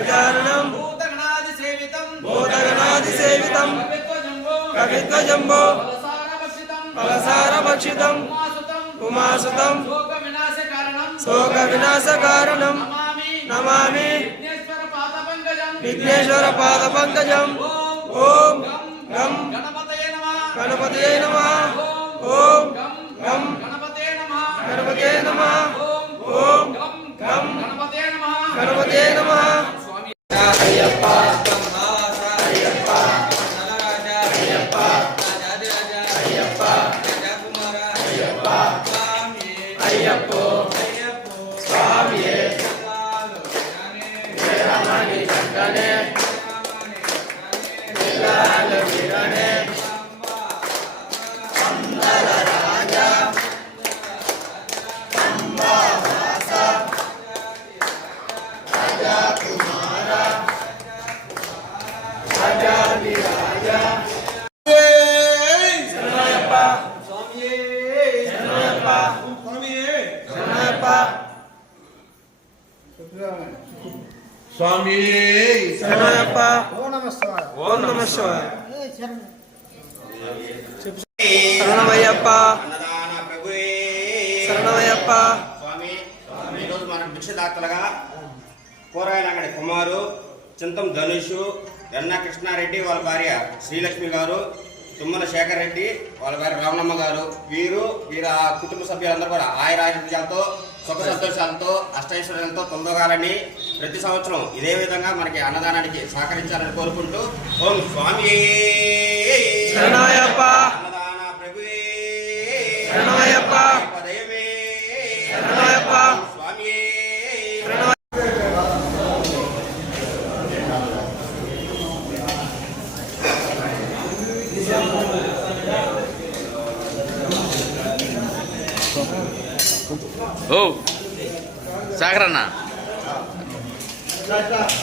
गजाननं भूतगणादिसेवितं कवित्वजम्बो फलसारभक्षितं उमासुतं शोकविनाशकारणं नमामि विघ्नेश्वरपादपङ्कजम् ॐ गं गणपतये नमः ॐ गं गणपतये नमः ॐ गं गणपतये नमः अय्यप्पा अय्यप्पा नरराजा अय्यप्पा राजाधिराजा अय्यप्पा राजकुमार अय्यप्पा स्वामी अय्यप्पो स्वामी रामानि चंदने लाल वीरने अंबर राजा अंबा वासा राजा कुमारा राजाधिराजा शरणयप्पा स्वामी शरणयप्पा स्वामी शरणयप्पा स्वामी शरणयप्पा ओम नमः शिवाय ओम नमः शिवाय शरणमయ్యప్ప అన్నదాన ప్రభువే శరణమయ్యప్ప స్వామి ఈరోజు మనం భిక్షదాతలుగా కూరగాయల అంగడి కుమారు చింతం ధనుషు వెన్న కృష్ణారెడ్డి వాళ్ళ భార్య శ్రీలక్ష్మి గారు తుమ్మల శేఖర్ రెడ్డి వాళ్ళ భార్య రామలమ్మ గారు వీరు కుటుంబ సభ్యులందరూ కూడా ఆయురారోగ్యాలతో సుఖ సంతోషాలతో అష్టైశ్వర్యాలతో పొందగాలని ప్రతి సంవత్సరం ఇదే విధంగా మనకి అన్నదానానికి సహకరించాలని కోరుకుంటూ ఓం స్వామి శరణమయ్యప్ప అన్నదాన ప్రభువే శరణమయ్యప్ప దైవమే శరణమయ్యప్ప స్వామి ఓ సాగరన్న శరణమయ్యప్ప